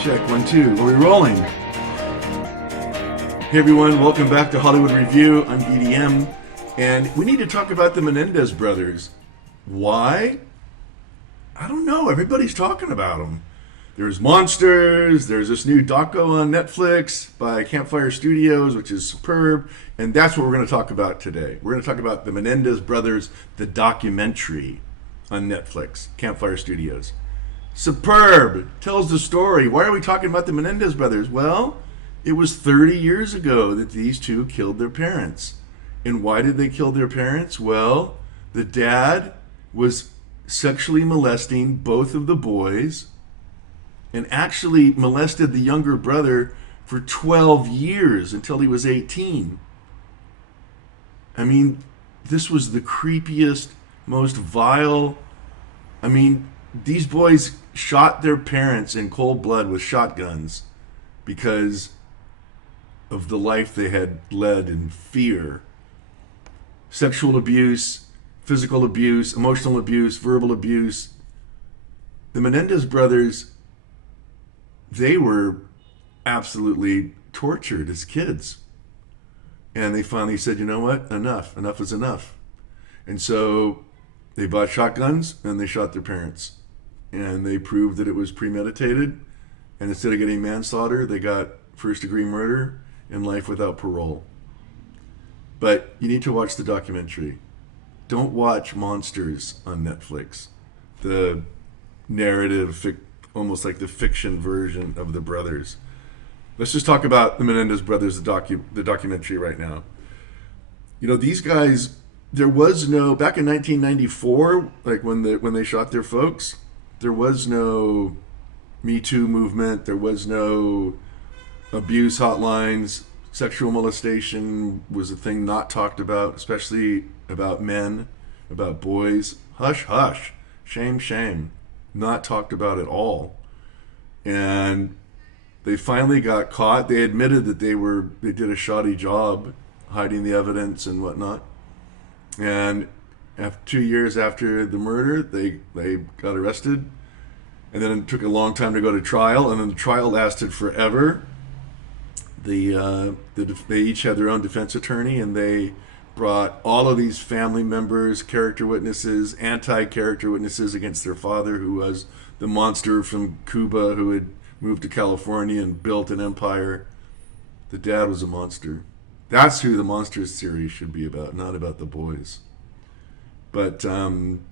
Check, 1, 2. Are we rolling? Hey everyone, welcome back to Hollywood Review. I'm DDM, and we need to talk about the Menendez brothers. Why? I don't know. Everybody's talking about them. There's Monsters, there's this new doco on Netflix by Campfire Studios, which is superb, and that's what we're going to talk about today. We're going to talk about the Menendez brothers, the documentary on Netflix, Campfire Studios. Superb. Tells the story. Why are we talking about the Menendez brothers? Well, it was 30 years ago that these two killed their parents. And why did they kill their parents? Well, the dad was sexually molesting both of the boys and actually molested the younger brother for 12 years until he was 18. I mean, this was the creepiest, most vile. These boys shot their parents in cold blood with shotguns because of the life they had led in fear. Sexual abuse, physical abuse, emotional abuse, verbal abuse. The Menendez brothers, they were absolutely tortured as kids. And they finally said, you know what? Enough. Enough is enough. And so they bought shotguns and they shot their parents. And they proved that it was premeditated. And instead of getting manslaughter, they got first-degree murder and life without parole. But you need to watch the documentary. Don't watch Monsters on Netflix. The narrative, almost like the fiction version of the brothers. Let's just talk about the Menendez brothers, the documentary right now. You know, these guys, there was no, back in 1994, like when they shot their folks, there was no Me Too movement. There was no abuse hotlines. Sexual molestation was a thing not talked about, especially about men, about boys. Hush, hush. Shame, shame. Not talked about at all. And they finally got caught. They admitted that they did a shoddy job hiding the evidence and whatnot. And after 2 years after the murder, they got arrested. And then it took a long time to go to trial, and then the trial lasted forever. They each had their own defense attorney, and they brought all of these family members, character witnesses, anti-character witnesses against their father, who was the monster from Cuba who had moved to California and built an empire. The dad was a monster. That's who the Monsters series should be about, not about the boys. But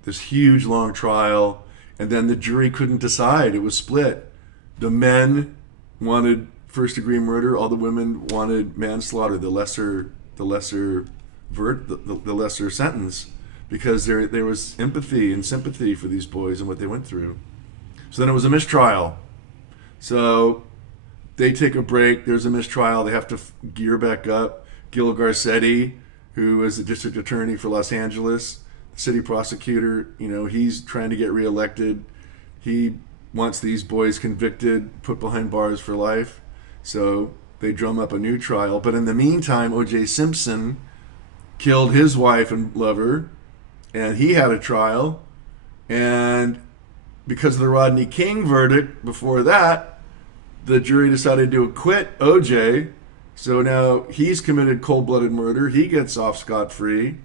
this huge long trial, and then the jury couldn't decide. It was split. The men wanted first-degree murder. All the women wanted manslaughter, the lesser sentence, because there was empathy and sympathy for these boys and what they went through. So then it was a mistrial. So they take a break. There's a mistrial. They have to gear back up. Gil Garcetti, who is the district attorney for Los Angeles, the city prosecutor, he's trying to get reelected. He wants these boys convicted, put behind bars for life. So they drum up a new trial. But in the meantime, O.J. Simpson killed his wife and lover, and he had a trial. And because of the Rodney King verdict before that, the jury decided to acquit O.J., so now he's committed cold-blooded murder. He gets off scot-free.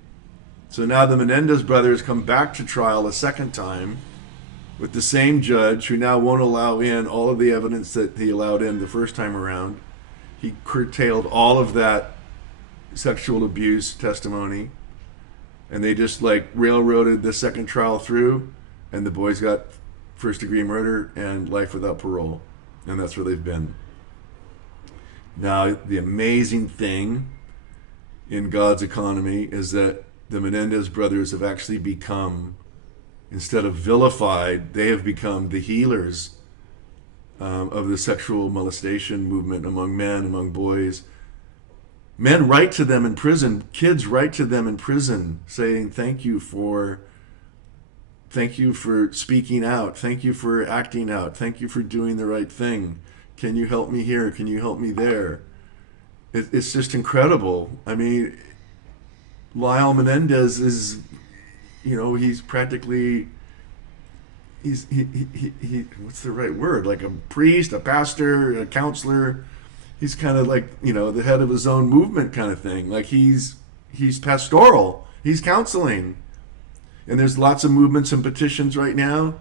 So now the Menendez brothers come back to trial a second time with the same judge, who now won't allow in all of the evidence that he allowed in the first time around. He curtailed all of that sexual abuse testimony, and they just railroaded the second trial through, and the boys got first-degree murder and life without parole. And that's where they've been. Now, the amazing thing in God's economy is that the Menendez brothers have actually become, instead of vilified, they have become the healers of the sexual molestation movement among men, among boys. Men write to them in prison. Kids write to them in prison saying, thank you for speaking out. Thank you for acting out. Thank you for doing the right thing. Can you help me here? Can you help me there? It's just incredible. I mean, Lyle Menendez is, he's practically he what's the right word? Like a priest, a pastor, a counselor. He's kind of like, the head of his own movement kind of thing. Like he's pastoral. He's counseling. And there's lots of movements and petitions right now.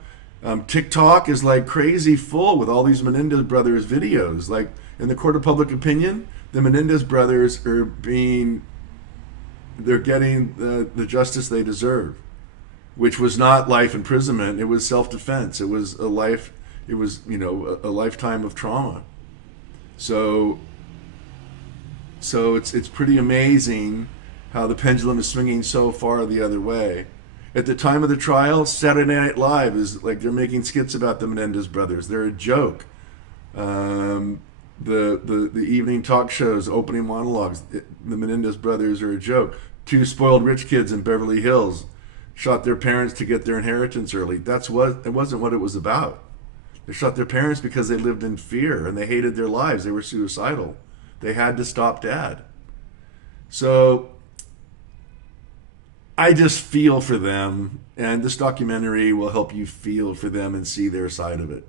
TikTok is like crazy full with all these Menendez brothers videos. Like in the court of public opinion, the Menendez brothers they're getting the justice they deserve, which was not life imprisonment. It was self-defense. It was a lifetime of trauma. So it's pretty amazing how the pendulum is swinging so far the other way. At the time of the trial, Saturday Night Live is like they're making skits about the Menendez brothers. They're a joke. The evening talk shows, opening monologues, the Menendez brothers are a joke. Two spoiled rich kids in Beverly Hills shot their parents to get their inheritance early. It wasn't what it was about. They shot their parents because they lived in fear and they hated their lives. They were suicidal. They had to stop Dad. So I just feel for them, and this documentary will help you feel for them and see their side of it.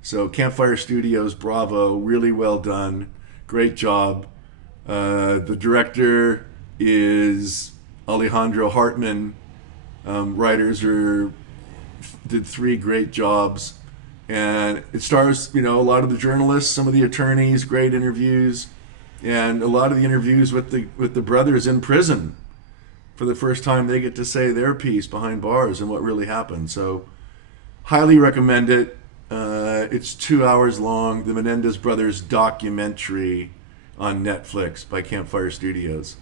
So Campfire Studios, bravo, really well done, great job. The director is Alejandro Hartman. Writers did 3 great jobs, and it stars a lot of the journalists, some of the attorneys, great interviews, and a lot of the interviews with the brothers in prison. For the first time, they get to say their piece behind bars and what really happened. So, highly recommend it. It's 2 hours long. The Menendez Brothers documentary on Netflix by Campfire Studios.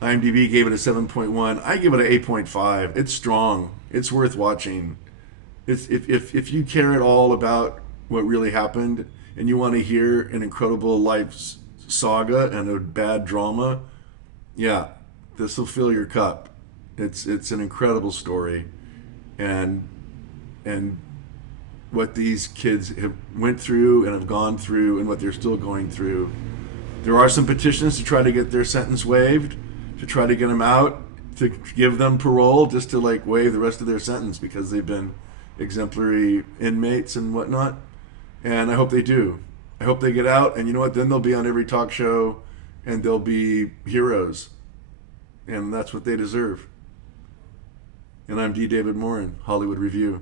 IMDb gave it a 7.1. I give it an 8.5. It's strong. It's worth watching. If you care at all about what really happened and you want to hear an incredible life saga and a bad drama, yeah. This will fill your cup. It's an incredible story, and what these kids have went through and have gone through, and what they're still going through. There are some petitions to try to get their sentence waived, to try to get them out, to give them parole, just to waive the rest of their sentence because they've been exemplary inmates and whatnot. And I hope they do. I hope they get out, and you know what? Then they'll be on every talk show, and they'll be heroes. And that's what they deserve. And I'm D. David Morin, Hollywood Review.